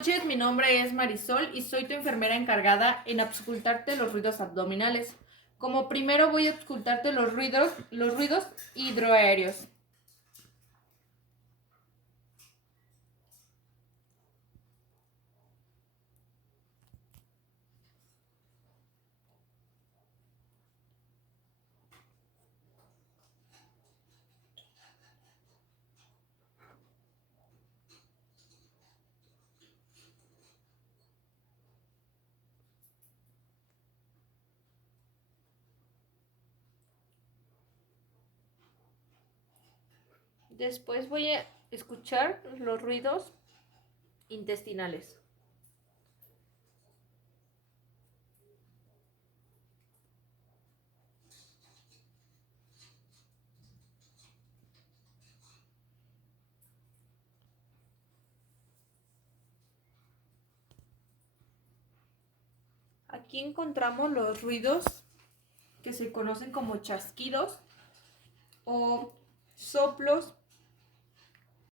Buenas noches, mi nombre es Marisol y soy tu enfermera encargada en auscultarte los ruidos abdominales. Como primero voy a auscultarte los ruidos hidroaéreos. Después voy a escuchar los ruidos intestinales. Aquí encontramos los ruidos que se conocen como chasquidos o soplos